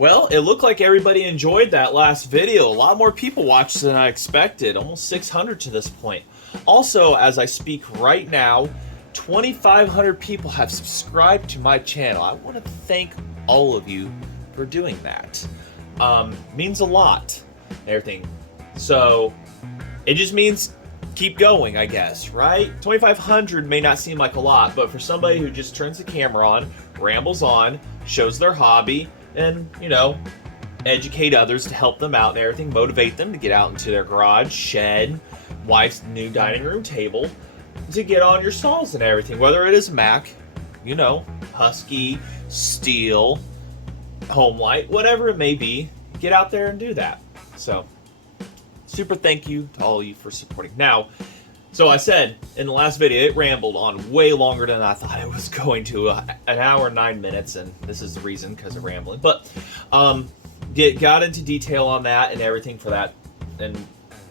Well, it looked like everybody enjoyed that last video. A lot more people watched than I expected. Almost 600 to this point. Also, as I speak right now, 2,500 people have subscribed to my channel. I want to thank all of you for doing that. Means a lot and everything. So, it just means keep going, I guess, right? 2,500 may not seem like a lot, but for somebody who just turns the camera on, rambles on, shows their hobby, and, educate others to help them out and everything, motivate them to get out into their garage, shed, wife's new dining room table, to get on your stalls and everything, whether it is Mac, Husky, Steel, Homelight, whatever it may be, get out there and do that. So, super thank you to all of you for supporting. Now, so I said in the last video, it rambled on way longer than I thought it was going to, an hour and 9 minutes, and this is the reason, because of rambling. But got into detail on that and everything for that, and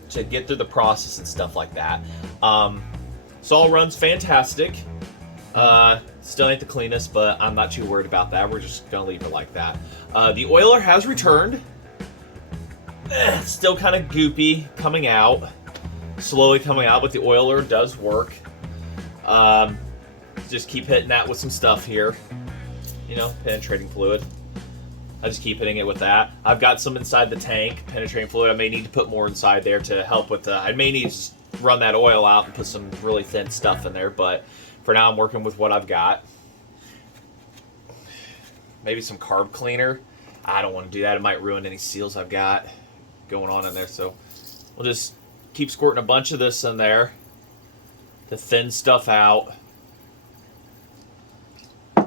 to get through the process and stuff like that. Saw runs fantastic. Still ain't the cleanest, but I'm not too worried about that. We're just going to leave it like that. The oiler has returned. Still kind of goopy coming out. Slowly coming out, but the oiler does work. Just keep hitting that with some stuff here. Penetrating fluid. I just keep hitting it with that. I've got some inside the tank, penetrating fluid. I may need to put more inside there to help with I may need to just run that oil out and put some really thin stuff in there, but for now I'm working with what I've got. Maybe some carb cleaner. I don't want to do that. It might ruin any seals I've got going on in there, so we'll just keep squirting a bunch of this in there to thin stuff out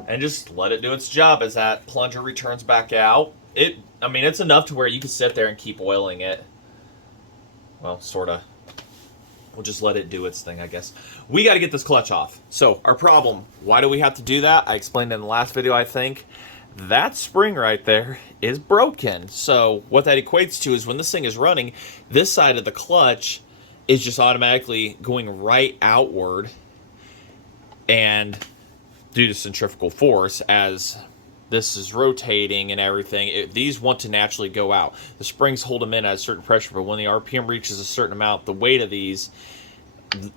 and just let it do its job as that plunger returns back out. It's enough to where you can sit there and keep oiling it. Well, sort of. We'll just let it do its thing, I guess. We got to get this clutch off. So, our problem, why do we have to do that? I explained in the last video, I think. That spring right there is broken. So what that equates to is when this thing is running, this side of the clutch is just automatically going right outward, and due to centrifugal force, as this is rotating and everything, these want to naturally go out. The springs hold them in at a certain pressure, but when the RPM reaches a certain amount, the weight of these,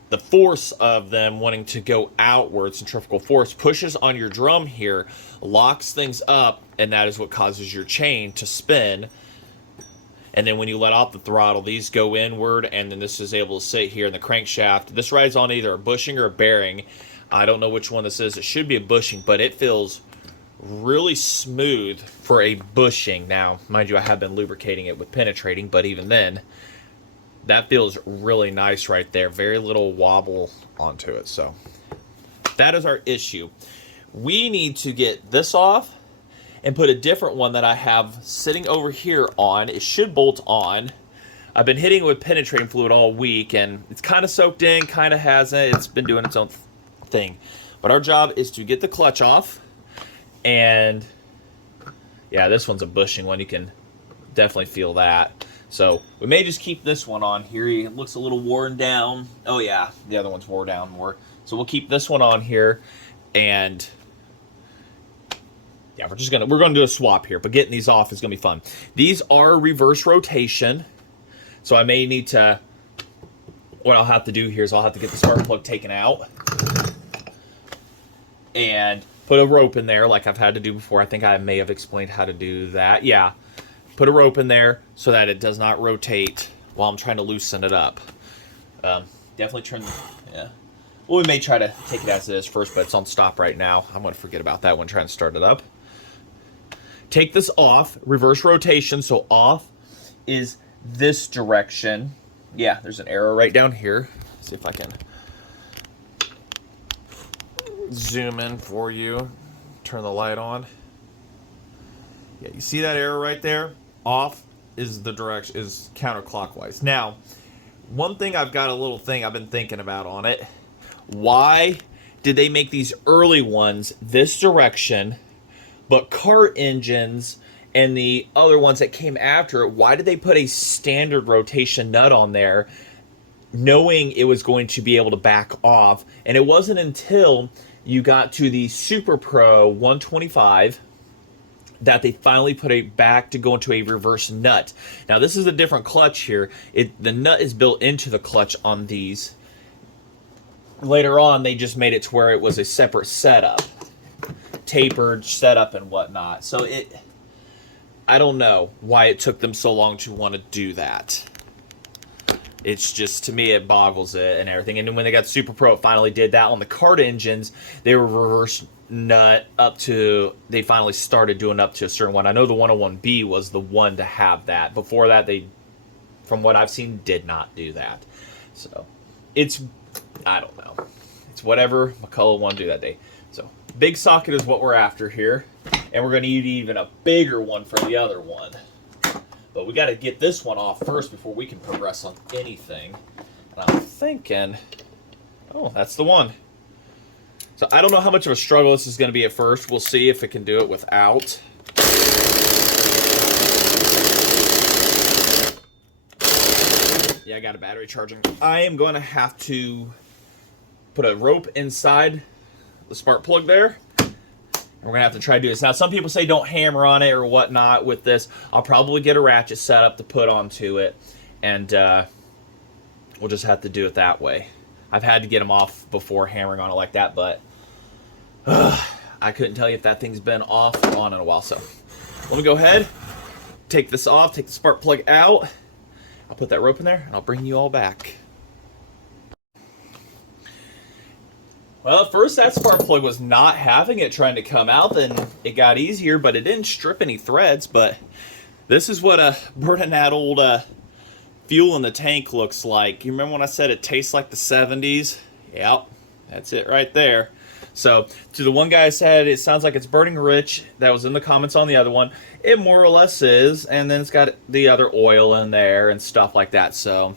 the force of them wanting to go outward, centrifugal force, pushes on your drum here, locks things up, and that is what causes your chain to spin. And then when you let off the throttle, these go inward, and then this is able to sit here in the crankshaft. This rides on either a bushing or a bearing. I don't know which one this is. It should be a bushing, but it feels really smooth for a bushing. Now, mind you, I have been lubricating it with penetrating, but even then, that feels really nice right there. Very little wobble onto it. So that is our issue. We need to get this off and put a different one that I have sitting over here on. It should bolt on. I've been hitting it with penetrating fluid all week, and it's kind of soaked in, kind of hasn't. It's been doing its own thing. But our job is to get the clutch off. And yeah, this one's a bushing one. You can definitely feel that. So we may just keep this one on here. It looks a little worn down. Oh yeah, the other one's wore down more. So we'll keep this one on here, and yeah, we're gonna do a swap here. But getting these off is gonna be fun. These are reverse rotation, so I may need to. What I'll have to do here is I'll have to get the spark plug taken out and put a rope in there, like I've had to do before. I think I may have explained how to do that. Yeah. Put a rope in there so that it does not rotate while I'm trying to loosen it up. Definitely turn the, yeah. Well, we may try to take it as it is first, but it's on stop right now. I'm going to forget about that when trying to start it up. Take this off, reverse rotation, so off is this direction. Yeah, there's an arrow right down here. Let's see if I can zoom in for you. Turn the light on. Yeah, you see that arrow right there? Off is the direction, is counterclockwise. Now, one thing I've got a little thing I've been thinking about on it. Why did they make these early ones this direction, but kart engines and the other ones that came after it, why did they put a standard rotation nut on there knowing it was going to be able to back off? And it wasn't until you got to the Super Pro 125 that they finally put it back to go into a reverse nut. Now this is a different clutch here. The nut is built into the clutch on these. Later on, they just made it to where it was a separate setup, tapered setup and whatnot. So I don't know why it took them so long to want to do that. It's just, to me, it boggles it and everything. And then when they got Super Pro, it finally did that. On the kart engines, they were reverse nut up to, they finally started doing up to a certain one. I know the 101B was the one to have that. Before that, they, from what I've seen, did not do that. So, it's, I don't know. It's whatever McCulloch wanted to do that day. So, big socket is what we're after here. And we're going to need even a bigger one for the other one. But we got to get this one off first before we can progress on anything. And I'm thinking, oh, that's the one. So I don't know how much of a struggle this is going to be at first. We'll see if it can do it without. Yeah, I got a battery charging. I am going to have to put a rope inside the spark plug there. And we're going to have to try to do this. Now, some people say don't hammer on it or whatnot with this. I'll probably get a ratchet set up to put onto it. And we'll just have to do it that way. I've had to get them off before hammering on it like that, but I couldn't tell you if that thing's been off or on in a while. So let me go ahead, take this off, take the spark plug out. I'll put that rope in there, and I'll bring you all back. Well, at first that spark plug was not having it trying to come out. Then it got easier, but it didn't strip any threads. But this is what burning that old fuel in the tank looks like. You remember when I said it tastes like the 70s? Yep, that's it right there. So, to the one guy said it sounds like it's burning rich. That was in the comments on the other one. It more or less is, and then it's got the other oil in there and stuff like that. So,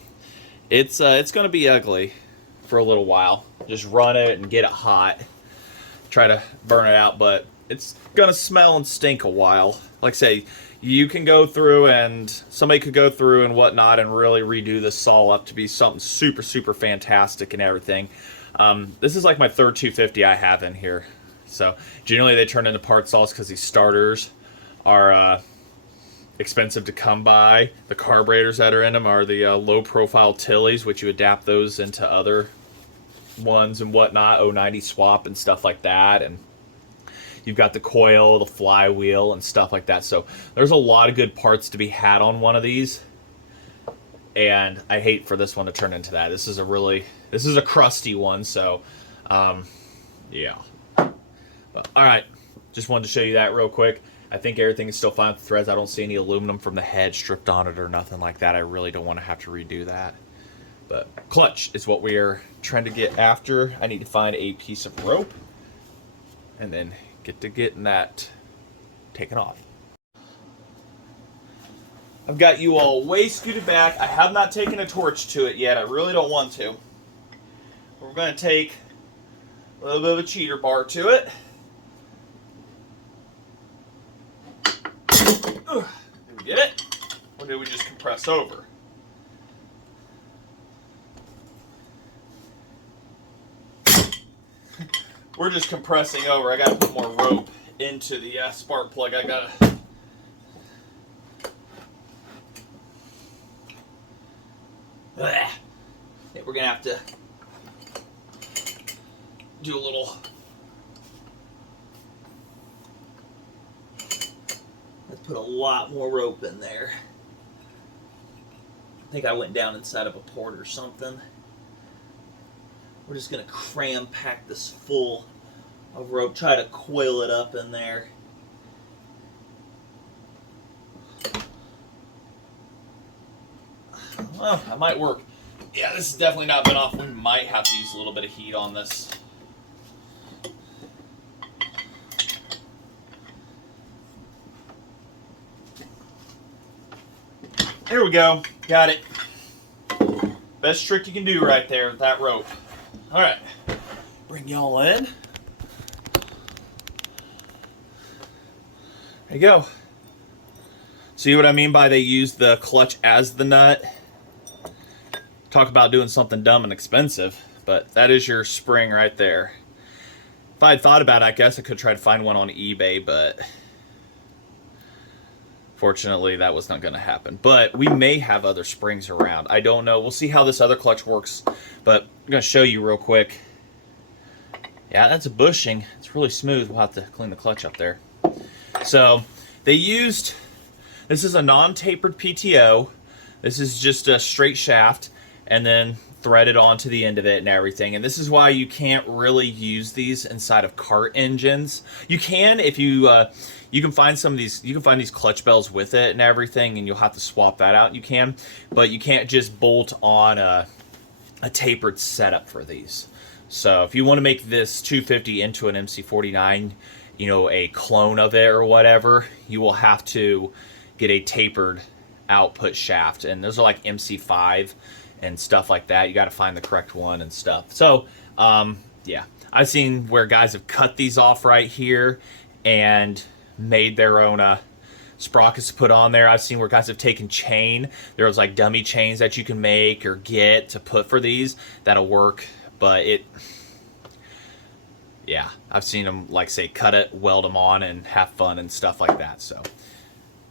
it's going to be ugly for a little while. Just run it and get it hot. Try to burn it out, but it's going to smell and stink a while. Like I say, you can go through and somebody could go through and whatnot and really redo this saw up to be something super, super fantastic and everything. This is like my third 250 I have in here. So generally they turn into part saws because these starters are expensive to come by. The carburetors that are in them are the low profile Tillys, which you adapt those into other ones and whatnot, 090 swap and stuff like that. And you've got the coil, the flywheel, and stuff like that. So there's a lot of good parts to be had on one of these. And I hate for this one to turn into that. This is a crusty one, so yeah. But, all right, just wanted to show you that real quick. I think everything is still fine with the threads. I don't see any aluminum from the head stripped on it or nothing like that. I really don't want to have to redo that. But clutch is what we are trying to get after. I need to find a piece of rope and then get to getting that taken off. I've got you all way scooted back. I have not taken a torch to it yet. I really don't want to. We're going to take a little bit of a cheater bar to it. Did we get it? Or did we just compress over? We're just compressing over. I got to put more rope into the spark plug. I got to... Yeah, we're going to have to do a little... Let's put a lot more rope in there. I think I went down inside of a port or something. We're just going to cram pack this full of rope. Try to coil it up in there. Well, that might work. Yeah, this has definitely not been off. We might have to use a little bit of heat on this. There we go. Got it. Best trick you can do right there with that rope. Alright. Bring y'all in. There you go. See what I mean by they use the clutch as the nut? Talk about doing something dumb and expensive, but that is your spring right there. If I had thought about it, I guess I could try to find one on eBay, but Fortunately, that was not going to happen. But we may have other springs around. I don't know. We'll see how this other clutch works. But I'm going to show you real quick. Yeah, that's a bushing. It's really smooth. We'll have to clean the clutch up there. So they used, this is a non-tapered PTO. This is just a straight shaft and then threaded onto the end of it and everything. And this is why you can't really use these inside of kart engines. You can if you you can find some of these, you can find these clutch bells with it and everything, and you'll have to swap that out. You can, but you can't just bolt on a tapered setup for these. So if you want to make this 250 into an MC49, you know, a clone of it or whatever, you will have to get a tapered output shaft. And those are like MC5 and stuff like that. You got to find the correct one and stuff. So, yeah, I've seen where guys have cut these off right here and made their own sprockets to put on there. I've seen where guys have taken chain. There's like dummy chains that you can make or get to put for these. That'll work, but yeah, I've seen them, like, say, cut it, weld them on, and have fun and stuff like that. So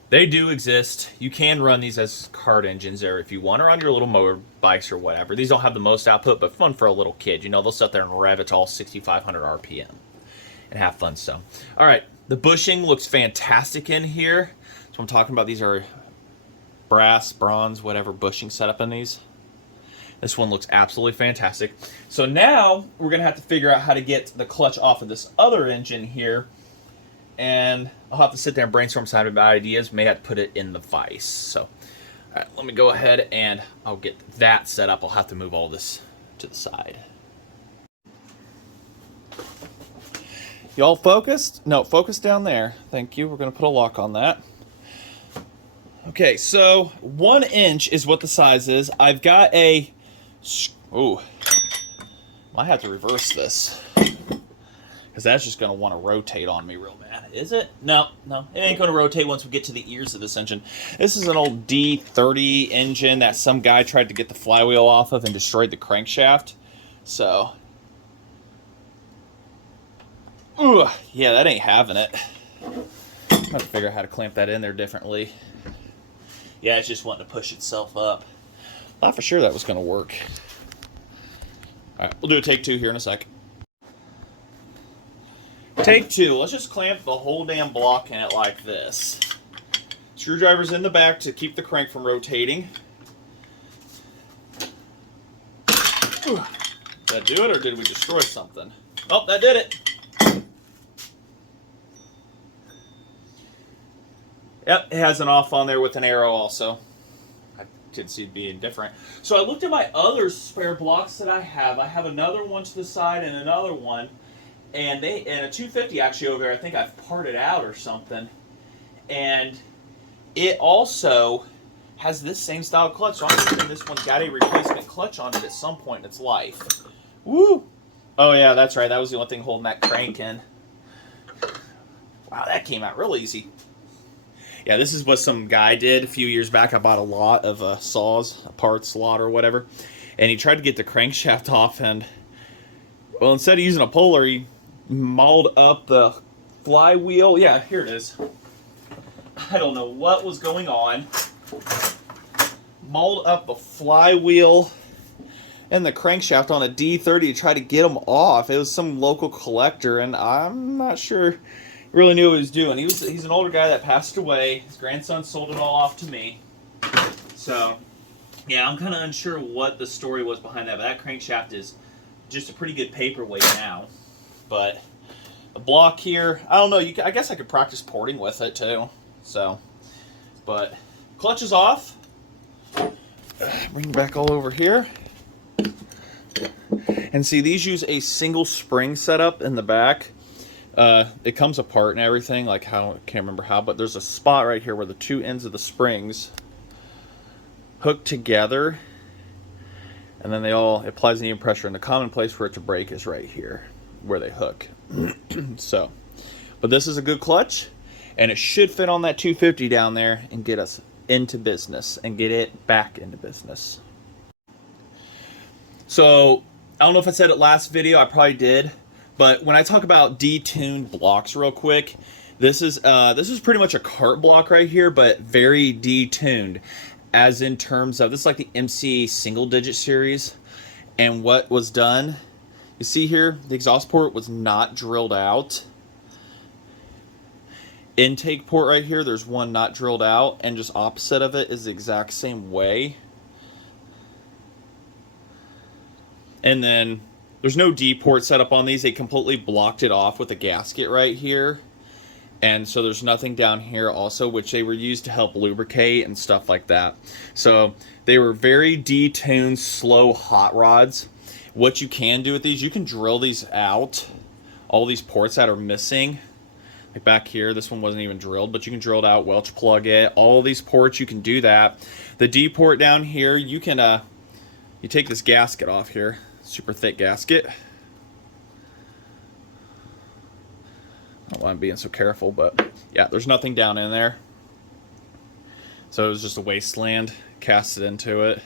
they do exist. You can run these as kart engines, or if you want, or on your little motorbikes or whatever. These don't have the most output, but fun for a little kid. You know, they'll sit there and rev it to all 6,500 RPM and have fun. So, all right, the bushing looks fantastic in here. So I'm talking about, these are brass, bronze, whatever bushing setup in these. This one looks absolutely fantastic. So now we're going to have to figure out how to get the clutch off of this other engine here. And I'll have to sit there and brainstorm some about ideas. May have to put it in the vise. So, all right, let me go ahead and I'll get that set up. I'll have to move all this to the side. Y'all focused? No, focus down there. Thank you. We're going to put a lock on that. Okay, so 1 inch is what the size is. I've got a... Oh, might have to reverse this, because that's just going to want to rotate on me real bad. Is it? No, it ain't going to rotate once we get to the ears of this engine. This is an old D30 engine that some guy tried to get the flywheel off of and destroyed the crankshaft. So, ooh, yeah, that ain't having it. I have to figure out how to clamp that in there differently. Yeah, it's just wanting to push itself up. Thought for sure that was going to work. All right, we'll do a take 2 here in a sec. Take 2. Let's just clamp the whole damn block in it like this. Screwdriver's in the back to keep the crank from rotating. Did that do it, or did we destroy something? Oh, that did it. Yep, it has an off on there with an arrow also. I did see it being different. So I looked at my other spare blocks that I have. I have another one to the side and another one. And a 250 actually over there, I think I've parted out or something. And it also has this same style clutch. So I'm thinking this one got a replacement clutch on it at some point in its life. Woo! Oh yeah, that's right. That was the only thing holding that crank in. Wow, that came out real easy. Yeah, this is what some guy did a few years back. I bought a lot of saws, a parts lot or whatever, and he tried to get the crankshaft off, and, well, instead of using a puller, he mauled up the flywheel. Yeah, here it is. I don't know what was going on. Mauled up the flywheel and the crankshaft on a D30 to try to get them off. It was some local collector, and I'm not sure really knew what he was doing. He's an older guy that passed away. His grandson sold it all off to me. So, yeah, I'm kind of unsure what the story was behind that, but that crankshaft is just a pretty good paperweight now. But the block here, I don't know. I guess I could practice porting with it too. So, but clutch is off. Bring it back all over here. And see, these use a single spring setup in the back. It comes apart and everything, like how, I can't remember how, but there's a spot right here where the 2 ends of the springs hook together, and then it applies the pressure, and the common place for it to break is right here where they hook. So, but this is a good clutch, and it should fit on that 250 down there and get us into business and get it back into business. So, I don't know if I said it last video, I probably did. But when I talk about detuned blocks real quick, This is pretty much a cart block right here, but very detuned, as in terms of this is like the MC single digit series. And what was done, you see here, the exhaust port was not drilled out. Intake port right here, there's one not drilled out, and just opposite of it is the exact same way. And then there's no D port set up on these. They completely blocked it off with a gasket right here. And so there's nothing down here also, which they were used to help lubricate and stuff like that. So they were very detuned, slow hot rods. What you can do with these, you can drill these out. All these ports that are missing. Like back here, this one wasn't even drilled, but you can drill it out, Welch plug it. All these ports, you can do that. The D port down here, you can, you take this gasket off here. Super thick gasket. I don't know why I'm being so careful, but yeah, there's nothing down in there. So it was just a wasteland, cast it into it.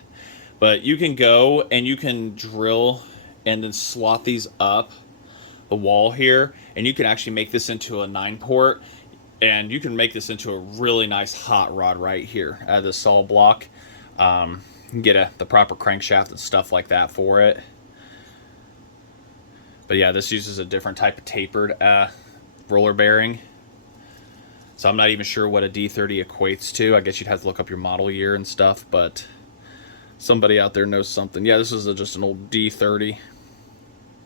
But you can go and you can drill and then slot these up the wall here, and you can actually make this into a 9-port, and you can make this into a really nice hot rod right here out of the saw block. You can get the proper crankshaft and stuff like that for it. But yeah, this uses a different type of tapered roller bearing. So I'm not even sure what a D30 equates to. I guess you'd have to look up your model year and stuff, but somebody out there knows something. Yeah, this is just an old D30.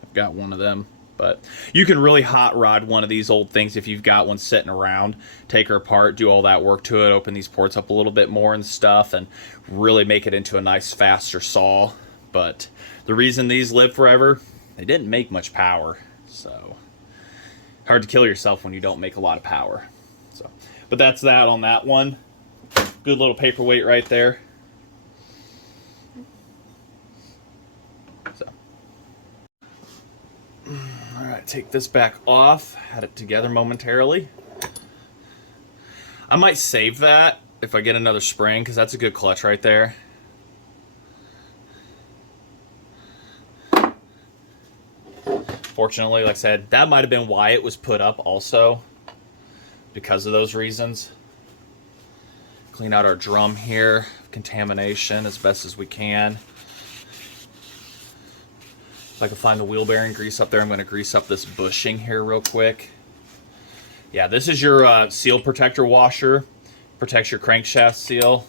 I've got one of them. But you can really hot rod one of these old things if you've got one sitting around. Take her apart, do all that work to it, open these ports up a little bit more and stuff, and really make it into a nice, faster saw. But the reason these live forever, they didn't make much power. So hard to kill yourself when you don't make a lot of power. So, but that's that on that one. Good little paperweight right there. So, all right, take this back off. Had it together momentarily. I might save that if I get another spring, because that's a good clutch right there. Fortunately, like I said, that might have been why it was put up also, because of those reasons. Clean out our drum here, contamination as best as we can. If I can find the wheel bearing grease up there, I'm going to grease up this bushing here real quick. Yeah, this is your seal protector washer. Protects your crankshaft seal.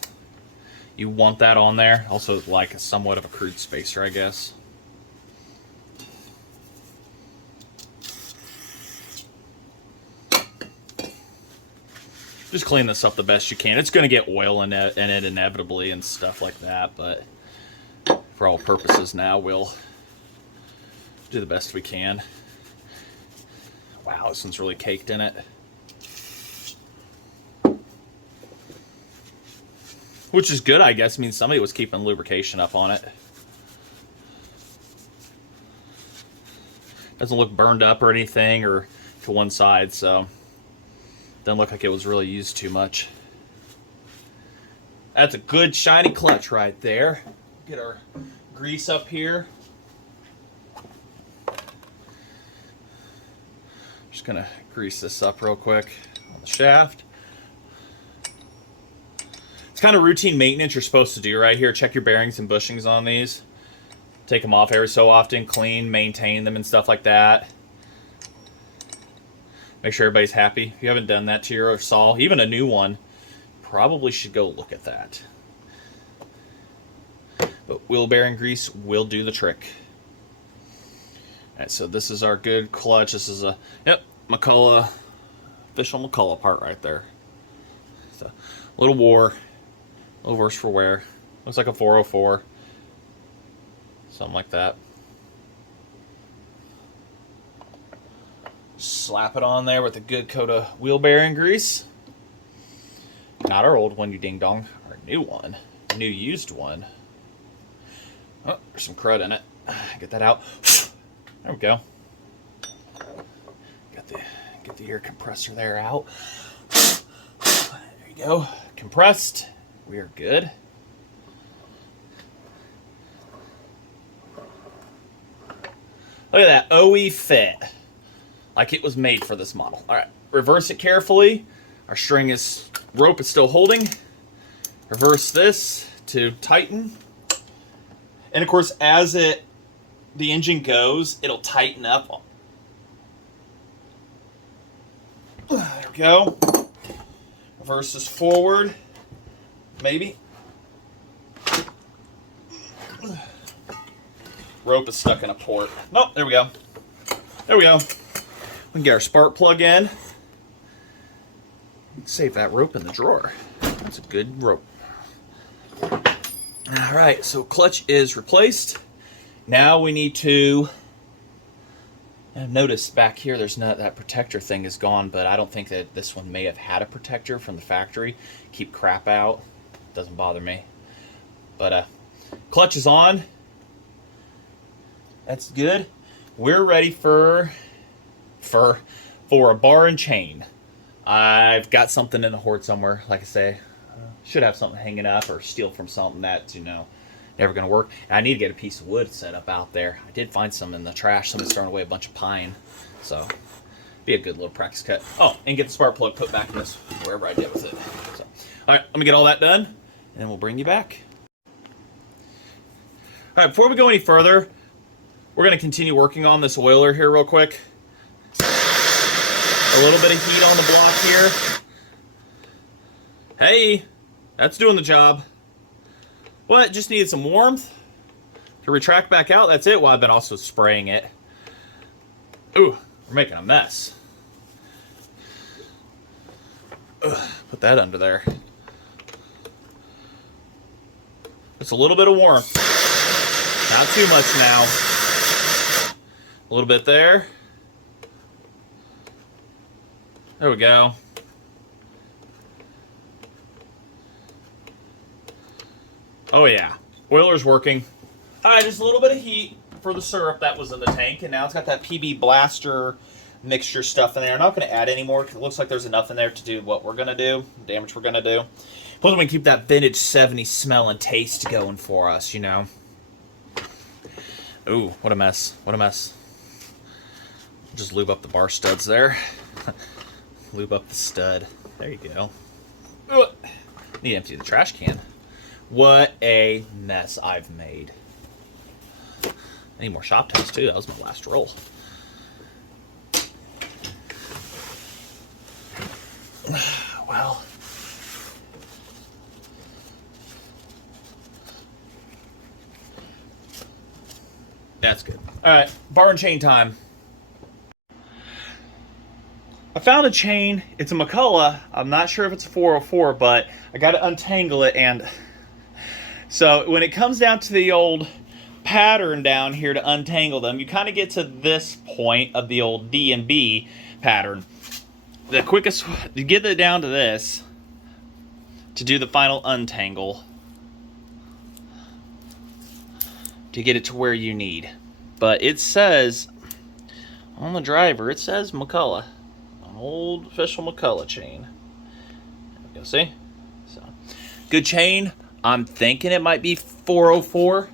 You want that on there. Also like a somewhat of a crude spacer, I guess. Just clean this up the best you can. It's going to get oil in it inevitably and stuff like that, but for all purposes now, we'll do the best we can. Wow, this one's really caked in it. Which is good, I guess. I mean, somebody was keeping lubrication up on it. Doesn't look burned up or anything, or to one side, so doesn't look like it was really used too much. That's a good shiny clutch right there. Get our grease up here. Just gonna grease this up real quick on the shaft. It's kind of routine maintenance you're supposed to do right here. Check your bearings and bushings on these. Take them off every so often, clean, maintain them and stuff like that. Make sure everybody's happy. If you haven't done that to your saw, even a new one, probably should go look at that. But wheel bearing grease will do the trick. Alright, so this is our good clutch. This is a, McCulloch, official McCulloch part right there. It's a little worse for wear. Looks like a 404. Something like that. Slap it on there with a good coat of wheel bearing grease. Not our old one, you ding dong. Our new one. New used one. Oh, there's some crud in it. Get that out. There we go. Get the air compressor there out. There you go. Compressed. We are good. Look at that OE fit. Like it was made for this model. All right. reverse it carefully. Our rope is still holding. Reverse this to tighten. And of course, as the engine goes, it'll tighten up. There we go. Reverse this forward. Maybe. Rope is stuck in a port. Nope, there we go. There we go. We can get our spark plug in. Save that rope in the drawer. That's a good rope. Alright, so clutch is replaced. Now we need to... Notice back here there's not, that protector thing is gone, but I don't think that this one may have had a protector from the factory. Keep crap out. Doesn't bother me. But clutch is on. That's good. We're ready for a bar and chain. I've got something in the hoard somewhere, like I say. Should have something hanging up or steal from something that's, never going to work. And I need to get a piece of wood set up out there. I did find some in the trash. Somebody's throwing away a bunch of pine. So, be a good little practice cut. Oh, and get the spark plug put back in this, wherever I did with it. So, all right, let me get all that done, and then we'll bring you back. All right, before we go any further, we're going to continue working on this oiler here real quick. A little bit of heat on the block here. Hey, that's doing the job. What? Just needed some warmth to retract back out. That's it. Well, I've been also spraying it. Ooh, we're making a mess. Ugh, put that under there. Just a little bit of warmth. Not too much now. A little bit there. There we go. Oh yeah, oiler's working. All right, just a little bit of heat for the syrup that was in the tank, and now it's got that PB Blaster mixture stuff in there. I'm not going to add any more because it looks like there's enough in there to do what we're going to do, the damage we're going to do. Plus, we can keep that vintage 70s smell and taste going for us, Ooh, what a mess. What a mess. Just lube up the bar studs there. Lube up the stud. There you go. Ugh. Need to empty the trash can. What a mess I've made. I need more shop towels too. That was my last roll. Well. That's good. Alright, bar and chain time. I found a chain. It's a McCulloch. I'm not sure if it's a 404, but I got to untangle it. And so when it comes down to the old pattern down here to untangle them, you kind of get to this point of the old D and B pattern. The quickest, you get it down to this to do the final untangle to get it to where you need. But it says on the driver, it says McCulloch. Old official McCulloch chain. There we go, see? So, good chain. I'm thinking it might be 404.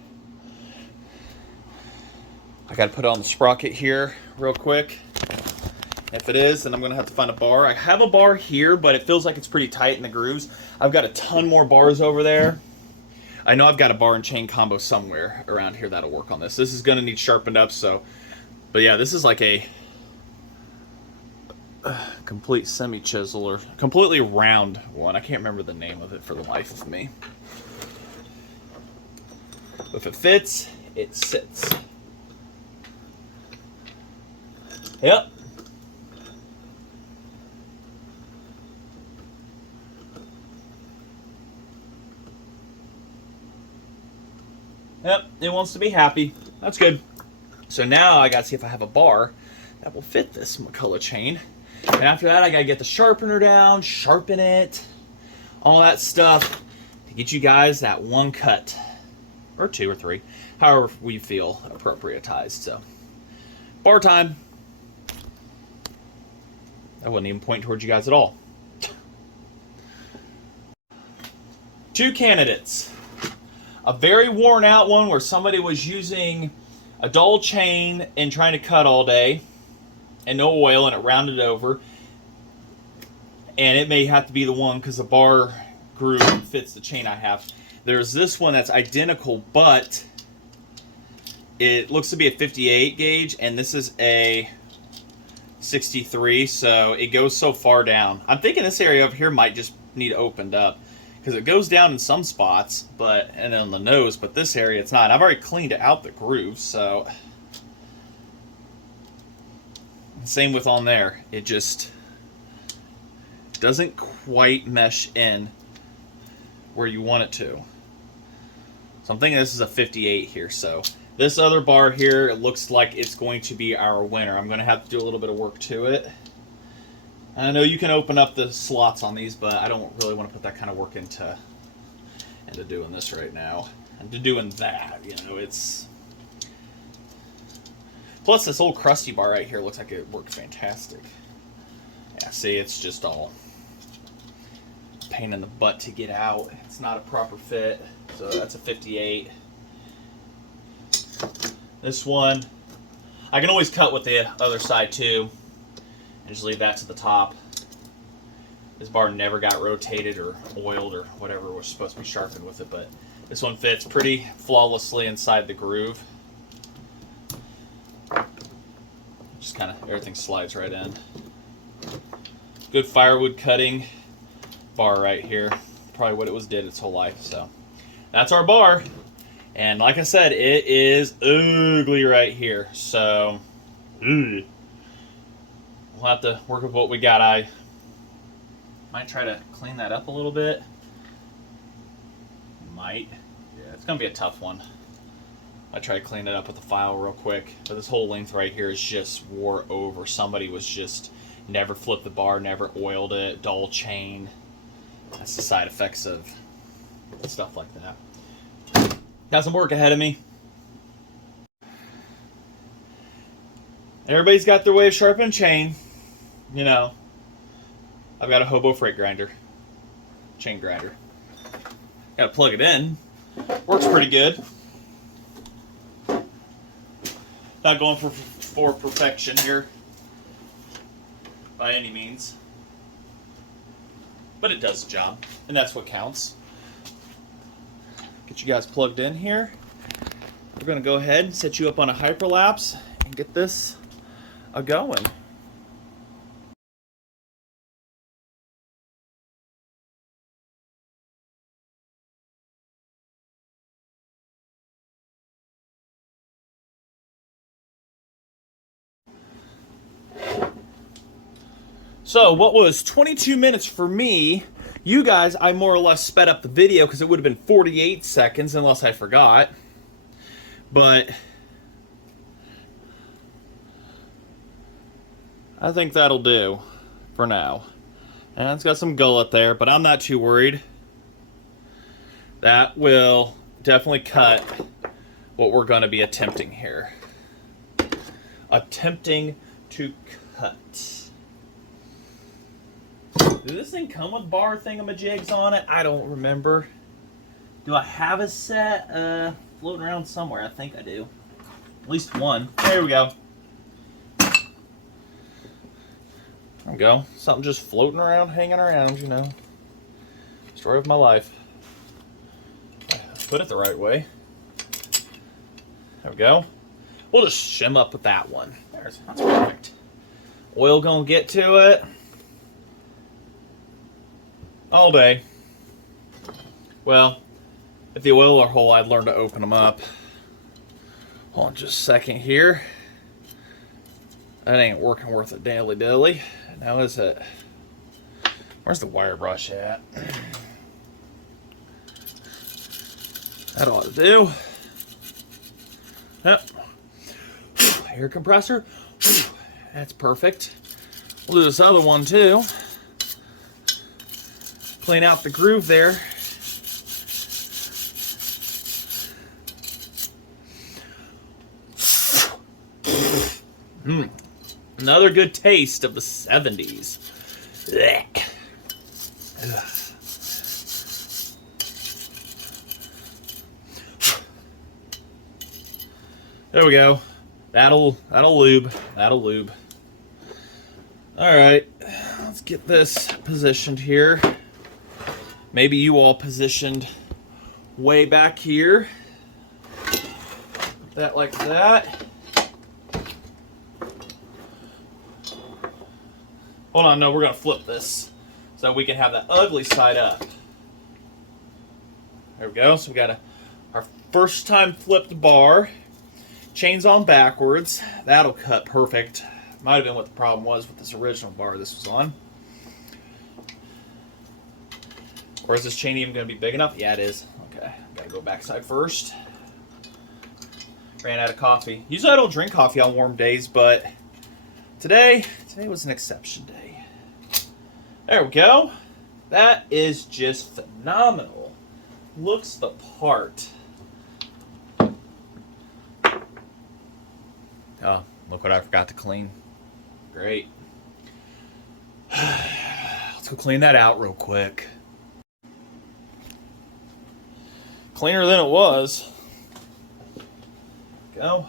I got to put it on the sprocket here real quick. If it is, then I'm going to have to find a bar. I have a bar here, but it feels like it's pretty tight in the grooves. I've got a ton more bars over there. I know I've got a bar and chain combo somewhere around here that'll work on this. This is going to need sharpened up, so. But yeah, this is like a complete semi-chisel or completely round one. I can't remember the name of it for the life of me. If it fits, it sits. Yep. Yep, it wants to be happy. That's good. So now I gotta see if I have a bar that will fit this McCulloch chain. And after that, I gotta get the sharpener down, sharpen it, all that stuff to get you guys that one cut, or two or three, however we feel appropriatized. So, bar time. I wouldn't even point towards you guys at all. Two candidates. A very worn out one where somebody was using a dull chain and trying to cut all day and no oil and it rounded over. and it may have to be the one because the bar groove fits the chain I have. There's this one that's identical, but it looks to be a 58 gauge, and this is a 63, so it goes so far down. I'm thinking this area over here might just need opened up, because it goes down in some spots, and on the nose, but this area it's not. I've already cleaned out the groove, so same with on there. It just doesn't quite mesh in where you want it to. So I'm thinking this is a 58 here. So this other bar here, it looks like it's going to be our winner. I'm going to have to do a little bit of work to it. And I know you can open up the slots on these, but I don't really want to put that kind of work into doing this right now. And to doing that, you know, it's... Plus this old Crusty bar right here looks like it worked fantastic. Yeah, see, it's just all pain in the butt to get out. It's not a proper fit. So that's a 58. This one, I can always cut with the other side too, and just leave that to the top. This bar never got rotated or oiled or whatever was supposed to be sharpened with it, but this one fits pretty flawlessly inside the groove. Just kind of everything slides right in. Good firewood cutting bar right here. Probably what it was did its whole life. So that's our bar. And like I said, it is ugly right here. So we'll have to work with what we got. I might try to clean that up a little bit. Might. Yeah, it's going to be a tough one. I try to clean it up with a file real quick. But this whole length right here is just wore over. Somebody was just never flipped the bar, never oiled it, dull chain. That's the side effects of stuff like that. Got some work ahead of me. Everybody's got their way of sharpening chain. You know, I've got a hobo freight grinder. Chain grinder. Got to plug it in. Works pretty good. Not going for perfection here by any means, but it does the job, and that's what counts. Get you guys plugged in here. We're going to go ahead and set you up on a hyperlapse and get this going. So what was 22 minutes for me, you guys, I more or less sped up the video because it would have been 48 seconds unless I forgot. But I think that'll do for now. And it's got some gullet there, but I'm not too worried. That will definitely cut what we're going to be attempting here. Attempting to cut. Did this thing come with bar thingamajigs on it? I don't remember. Do I have a set floating around somewhere? I think I do. At least one. There we go. There we go. Something just floating around, hanging around, you know. Story of my life. Put it the right way. There we go. We'll just shim up with that one. That's perfect. Oil gonna get to it all day. Well, if the oil are whole, I'd learn to open them up. Hold on just a second here. That ain't working worth a daily dilly. Now is it? Where's the wire brush at? That ought to do. Yep. Air compressor. That's perfect. We'll do this other one too. Clean out the groove there. Another good taste of the 70s. There we go. That'll lube. That'll lube. All right, let's get this it positioned here. Maybe you all positioned way back here. Put that like that. Hold on, no, we're gonna flip this so we can have that ugly side up. There we go. So we got our first time flipped bar. Chains on backwards. That'll cut perfect. Might have been what the problem was with this original bar this was on. Or is this chain even going to be big enough? Yeah, it is. Okay, gotta go backside first. Ran out of coffee. Usually I don't drink coffee on warm days, but today was an exception day. There we go. That is just phenomenal. Looks the part. Oh, look what I forgot to clean. Great. Let's go clean that out real quick. Cleaner than it was. Go.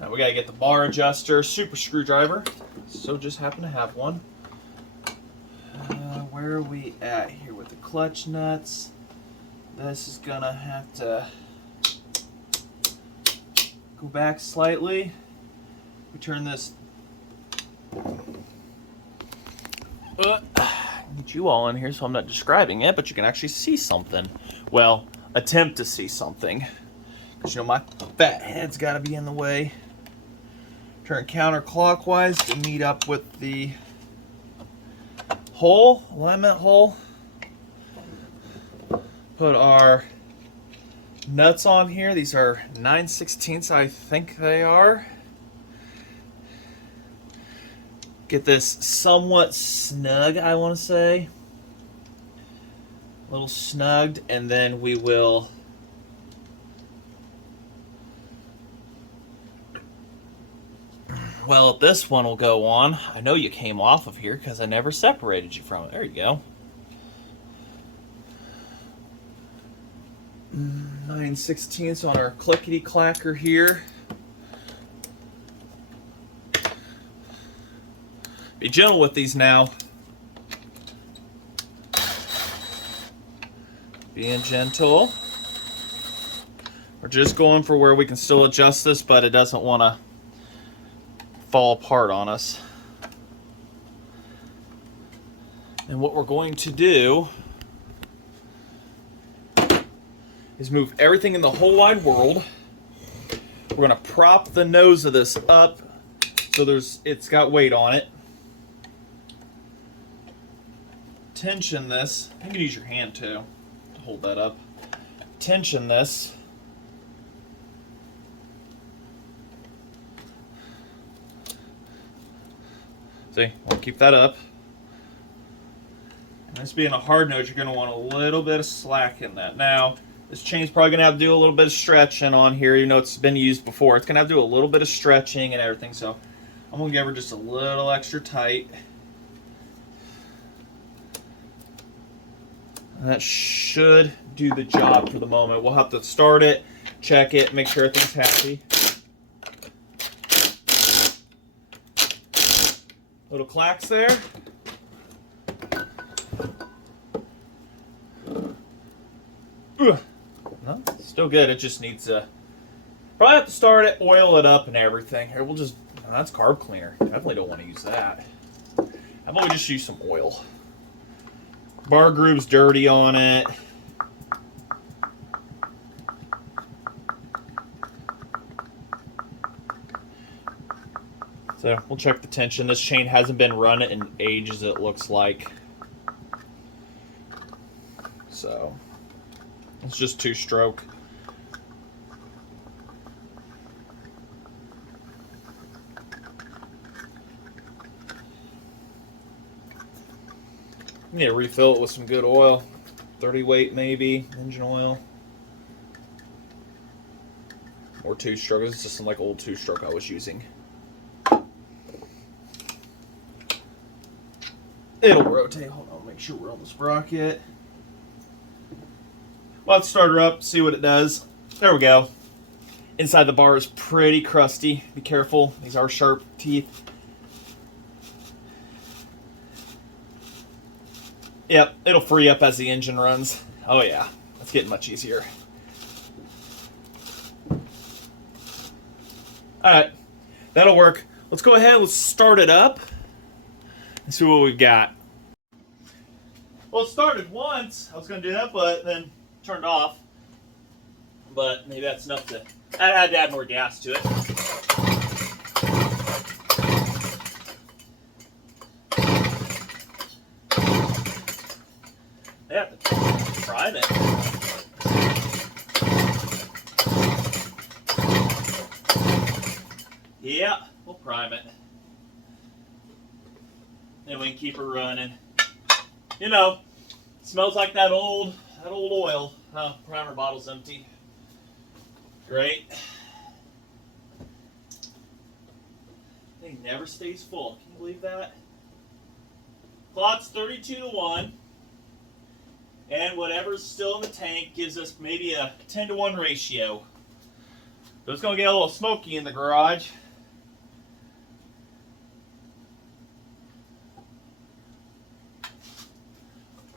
Now we gotta get the bar adjuster, super screwdriver. So just happen to have one. Where are we at here with the clutch nuts? This is gonna have to go back slightly. We turn this. Get you all in here so I'm not describing it, but you can actually see something. Well, attempt to see something. Because you know my fat head's got to be in the way. Turn counterclockwise to meet up with the hole, alignment hole. Put our nuts on here. These are 9/16, I think they are. Get this somewhat snug, I want to say. A little snugged, and then we will well, this one will go on. I know you came off of here because I never separated you from it. There you go. 9/16 on our clickety clacker here. Be gentle with these now. Being gentle. We're just going for where we can still adjust this, but it doesn't want to fall apart on us. And what we're going to do is move everything in the whole wide world. We're going to prop the nose of this up so it's got weight on it. Tension this. You can use your hand too to hold that up. Tension this. See, we'll keep that up. And this being a hard nose, you're going to want a little bit of slack in that. Now, this chain's probably going to have to do a little bit of stretching on here. You know, it's been used before. It's going to have to do a little bit of stretching and everything. So I'm going to give her just a little extra tight. And that should do the job for the moment. We'll have to start it, check it, make sure everything's happy. Little clacks there. No, still good. It just needs to probably have to start it, oil it up and everything. Here, we'll just, that's carb cleaner. Definitely don't want to use that. How about we just use some oil? Bar groove's dirty on it. So we'll check the tension. This chain hasn't been run in ages, it looks like. So it's just 2-stroke. You need to refill it with some good oil. 30 weight maybe, engine oil. Or 2-stroke. This is just some like old 2-stroke I was using. It'll rotate. Hold on, make sure we're on the sprocket. Well, let's start her up, see what it does. There we go. Inside the bar is pretty crusty. Be careful. These are sharp teeth. Yep, it'll free up as the engine runs. Oh yeah, it's getting much easier. Alright, that'll work. Let's go ahead, let's start it up and see what we've got. Well, it started once. I was going to do that, but then turned off. But maybe that's enough to... I had to add more gas to it. I have to prime it. Yeah, we'll prime it. Then we can keep her running. You know, smells like that old oil. Primer bottle's empty. Great. Thing never stays full. Can you believe that? Clock's 32-1. And whatever's still in the tank gives us maybe a 10-to-1 ratio. So it's going to get a little smoky in the garage.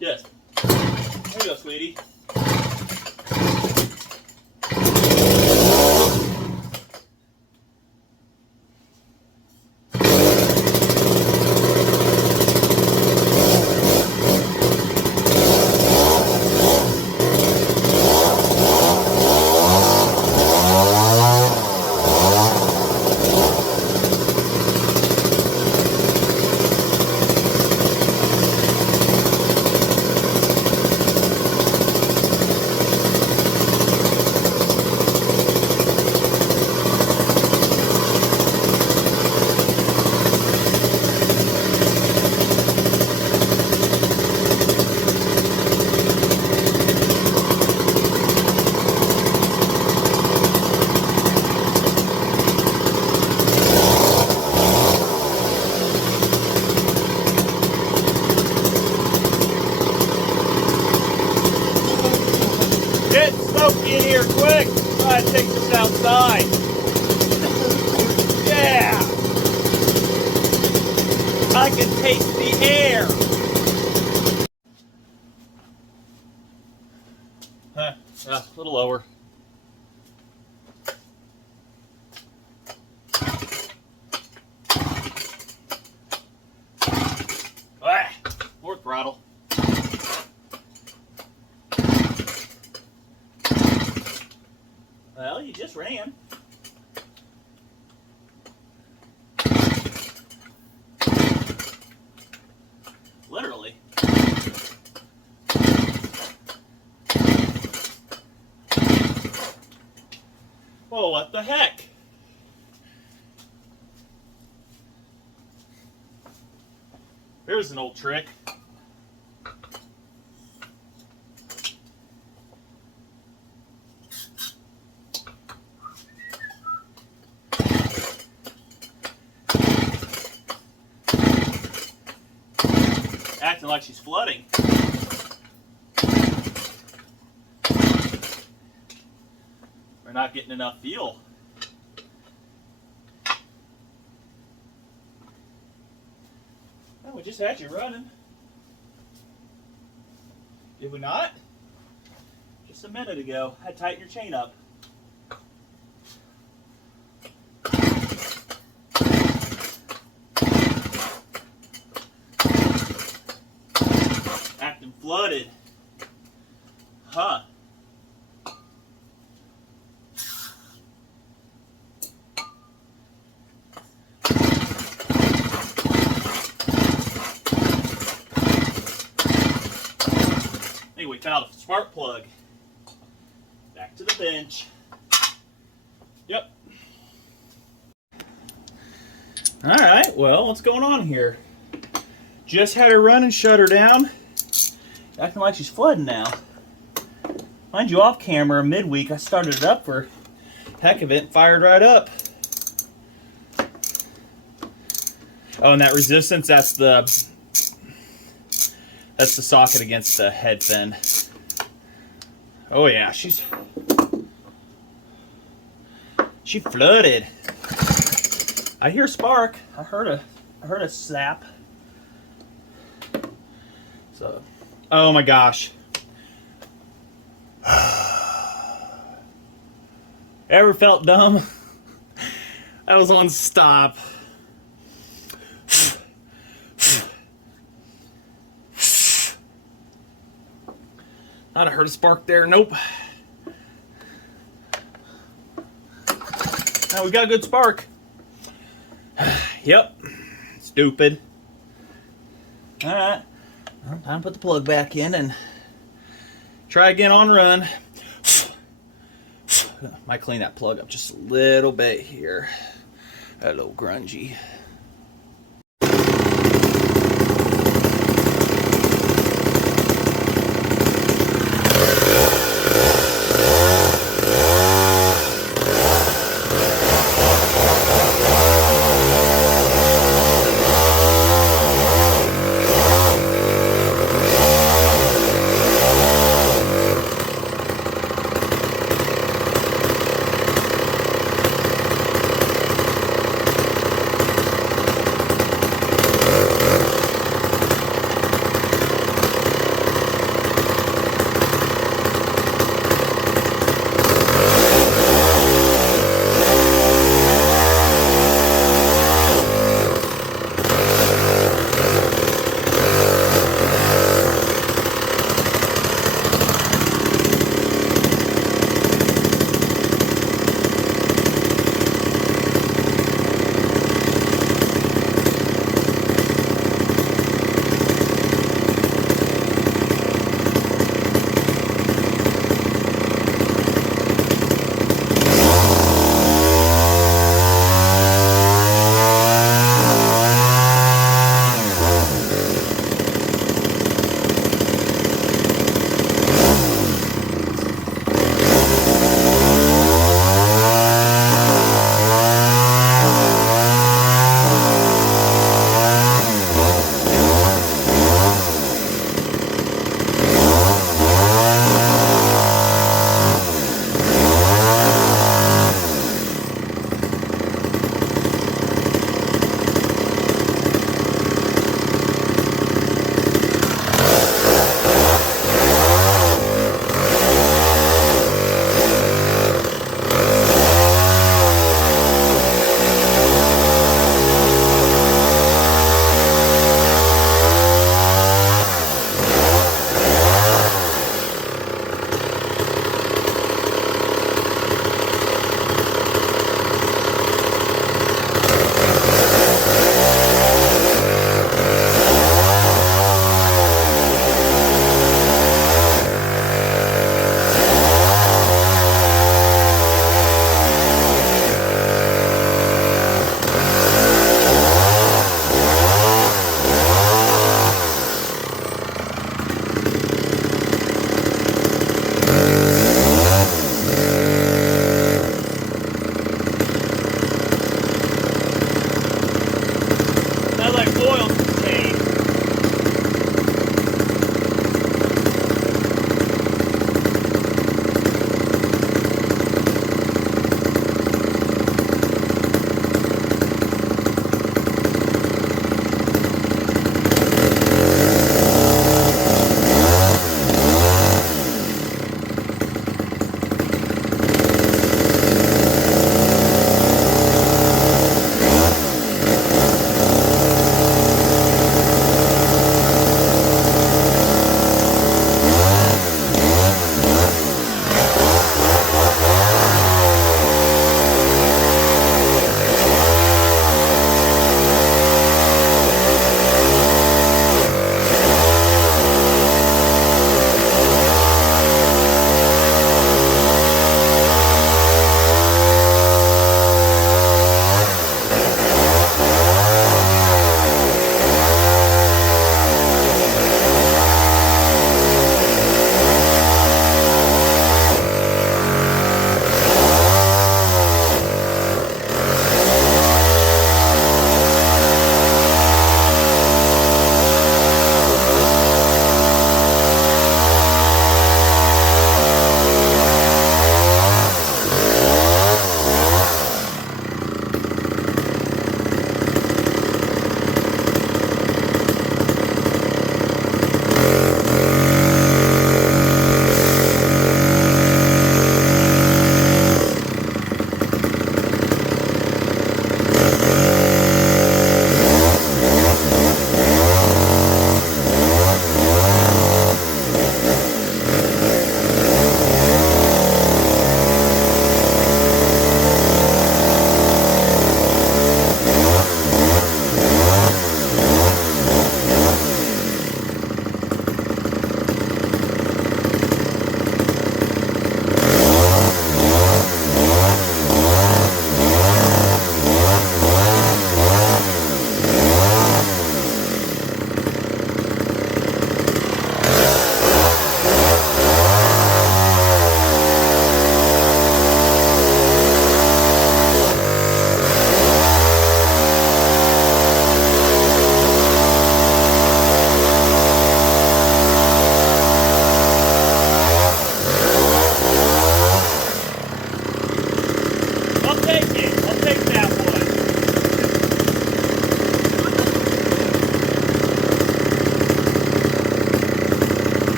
Yes. There you go, sweetie. In here quick. Try to take this outside. Yeah. I can taste the air. A little lower. More throttle. Well, you just ran. Literally. Well, what the heck? Here's an old trick. Acting like she's flooding. We're not getting enough fuel. Well, we just had you running. Did we not? Just a minute ago. I tightened your chain up. Acting flooded. Huh. We found a spark plug. Back to the bench. Yep. Alright, well, what's going on here? Just had her run and shut her down. Acting like she's flooding now. Mind you, off camera, midweek, I started it up for heck of it and fired right up. Oh, and that resistance, that's the socket against the head fin. Oh yeah, she flooded. I hear spark. I heard a sap. So, oh my gosh. Ever felt dumb? I was on stop. Not heard a spark there. Nope. Now we got a good spark. Yep. Stupid. Alright. Well, time to put the plug back in and try again on run. Might clean that plug up just a little bit here. A little grungy.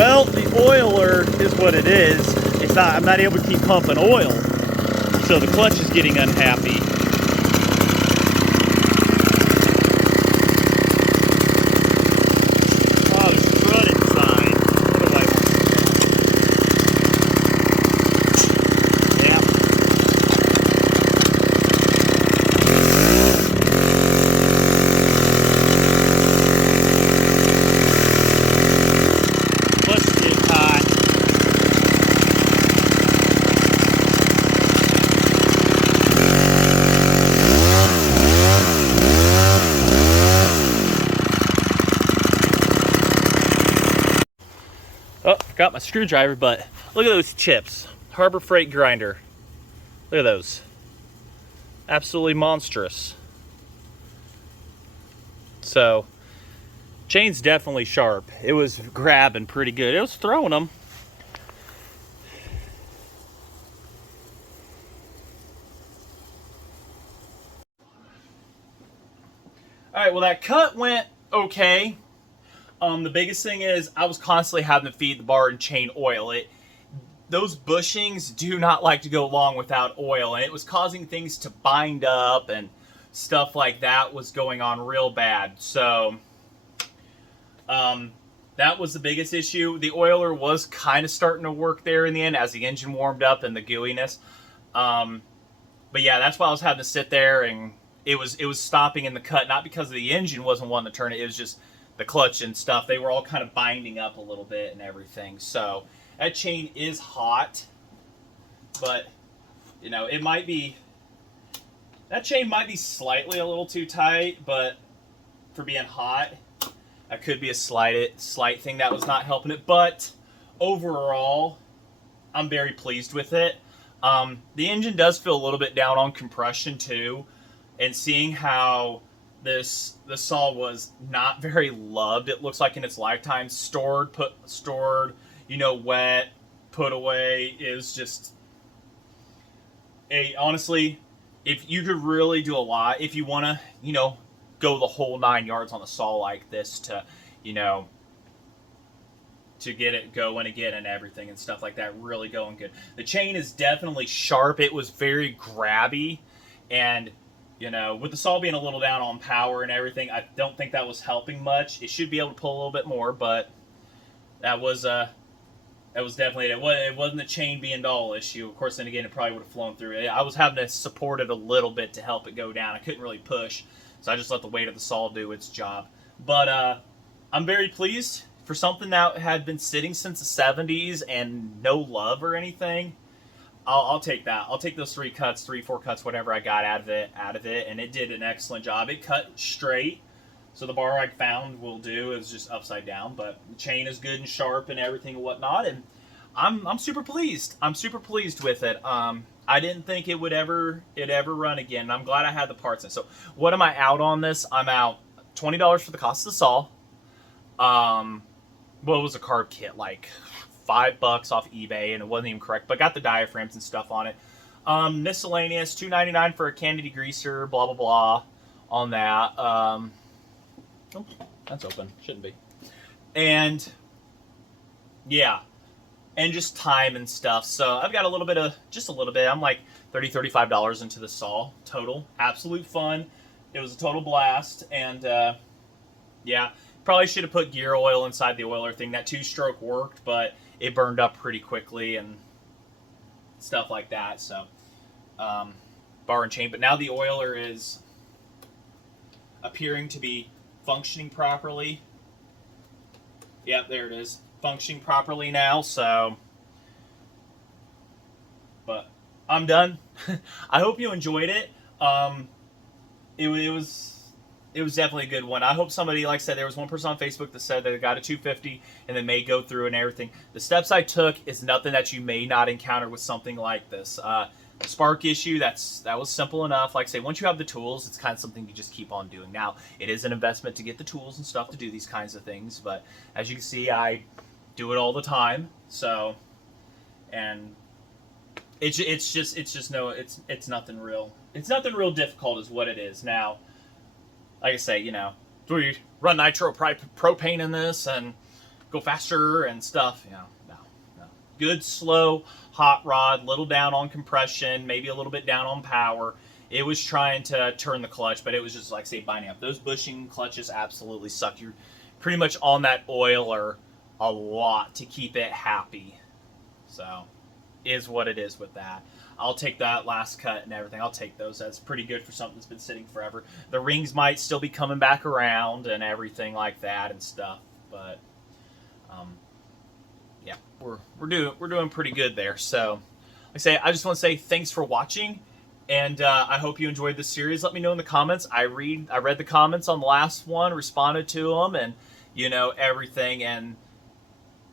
Well, the oiler is what it is. It's not. I'm not able to keep pumping oil, so the clutch is getting unhappy. Oh, there's crud inside. What do I? Yeah. Clutch is getting hot. Oh, got my screwdriver, but look at those chips. Harbor Freight grinder. Look at those. Absolutely monstrous. So, chain's definitely sharp. It was grabbing pretty good. It was throwing them. All right, well, that cut went okay. The biggest thing is I was constantly having to feed the bar and chain oil. Those bushings do not like to go long without oil, and it was causing things to bind up and stuff like that was going on real bad. So that was the biggest issue. The oiler was kind of starting to work there in the end as the engine warmed up and the gooiness. But yeah, that's why I was having to sit there, and it was stopping in the cut, not because the engine wasn't wanting to turn it. It was just the clutch and stuff. They were all kind of binding up a little bit and everything. So that chain is hot, but you know, it might be, that chain might be slightly a little too tight, but for being hot, that could be a slight thing that was not helping it. But overall, I'm very pleased with it. The engine does feel a little bit down on compression too, and seeing how the saw was not very loved, it looks like in its lifetime, stored, you know, wet, put away, is just honestly, if you could really do a lot, if you want to, you know, go the whole 9 yards on a saw like this to, you know, to get it going again and everything and stuff like that, really going good. The chain is definitely sharp. It was very grabby, and you know, with the saw being a little down on power and everything, I don't think that was helping much. It should be able to pull a little bit more, but that was definitely it. It wasn't the chain being dull issue. Of course, then again, it probably would have flown through. I was having to support it a little bit to help it go down. I couldn't really push, so I just let the weight of the saw do its job. But I'm very pleased for something that had been sitting since the 70s and no love or anything. I'll take that. I'll take those 4 cuts, whatever I got out of it, and it did an excellent job. It cut straight, so the bar I found will do is just upside down, but the chain is good and sharp and everything and whatnot, and I'm super pleased. I'm super pleased with it. I didn't think it would ever run again, and I'm glad I had the parts in. So what am I out on this? I'm out $20 for the cost of the saw. What was a carb kit, like $5 off eBay, and it wasn't even correct, but got the diaphragms and stuff on it. Miscellaneous, $2.99 for a candy degreaser, blah blah blah on that. Oh, that's open, shouldn't be. And yeah, and just time and stuff. So I've got just a little bit. I'm like $35 into the saw total. Absolute fun. It was a total blast, and yeah, probably should have put gear oil inside the oiler thing. That 2-stroke worked, but it burned up pretty quickly and stuff like that. So bar and chain, but now the oiler is appearing to be functioning properly. Yep, there it is, functioning properly now. So, but I'm done. I hope you enjoyed it. It was definitely a good one. I hope somebody, like I said, there was one person on Facebook that said that they got a 250 and they may go through and everything. The steps I took is nothing that you may not encounter with something like this. Spark issue, that was simple enough. Like I say, once you have the tools, it's kind of something you just keep on doing. Now, it is an investment to get the tools and stuff to do these kinds of things, but as you can see, I do it all the time. So, and it's nothing real. It's nothing real difficult is what it is. Now, like I say, you know, we run nitro propane in this, and go faster and stuff. You know, no. Good, slow, hot rod, little down on compression, maybe a little bit down on power. It was trying to turn the clutch, but it was just, like, say, binding up. Those bushing clutches absolutely suck. You're pretty much on that oiler a lot to keep it happy. So, is what it is with that. I'll take that last cut and everything. I'll take those. That's pretty good for something that's been sitting forever. The rings might still be coming back around and everything like that and stuff, but yeah, we're doing pretty good there. So, like I say, I just want to say thanks for watching, and I hope you enjoyed this series. Let me know in the comments. I read the comments on the last one, responded to them, and everything, and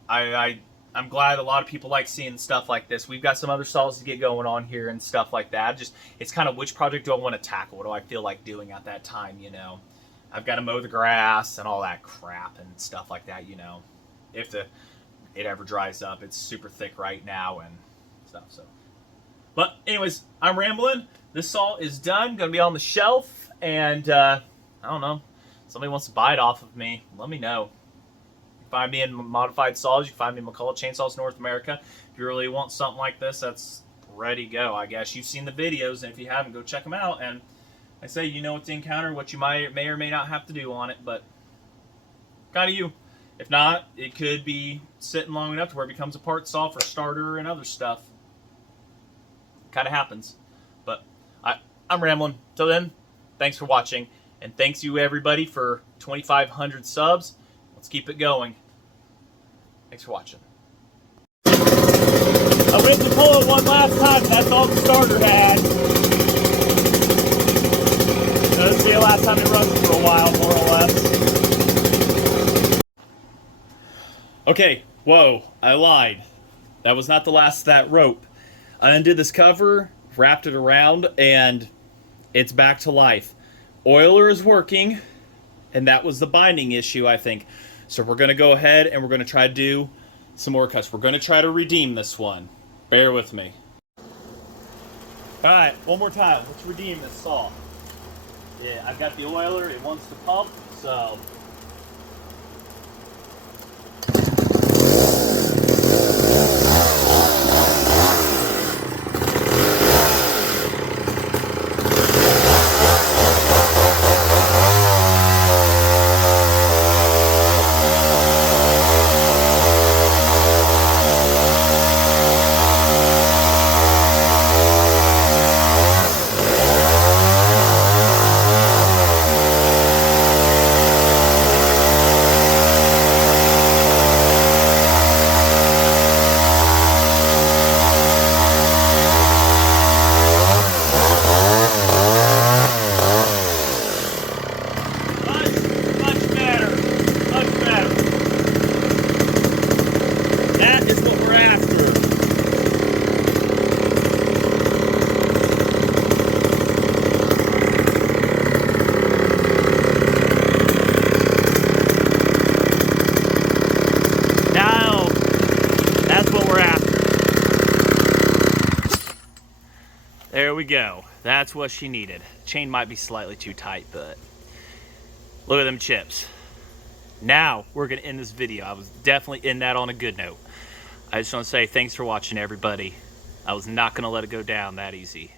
I'm glad a lot of people like seeing stuff like this. We've got some other saws to get going on here and stuff like that. It's kind of which project do I want to tackle? What do I feel like doing at that time, I've got to mow the grass and all that crap and stuff like that, If it ever dries up. It's super thick right now and stuff, so. But anyways, I'm rambling. This saw is done. Going to be on the shelf, and I don't know. Somebody wants to buy it off of me, let me know. Find me in Modified Saws. You can find me in McCulloch Chainsaws North America. If you really want something like this, that's ready to go. I guess you've seen the videos, and if you haven't, go check them out. And I say, you know what to encounter, what you may or may not have to do on it, but kind of you. If not, it could be sitting long enough to where it becomes a part saw for starter and other stuff. Kind of happens. But I'm rambling. Till then, thanks for watching, and thanks you everybody for 2,500 subs. Let's keep it going. Thanks for watching. I went to pull it one last time. That's all the starter had. This will be the last time it runs for a while, more or less. Okay, whoa, I lied. That was not the last of that rope. I undid this cover, wrapped it around, and it's back to life. Oiler is working, and that was the binding issue, I think. So we're going to go ahead and we're going to try to do some more cuts. We're going to try to redeem this one. Bear with me. Alright, one more time. Let's redeem this saw. Yeah, I've got the oiler. It wants to pump, so... There we go. That's what she needed. Chain might be slightly too tight, but look at them chips. Now we're going to end this video. I was definitely in that on a good note. I just want to say thanks for watching, everybody. I was not going to let it go down that easy.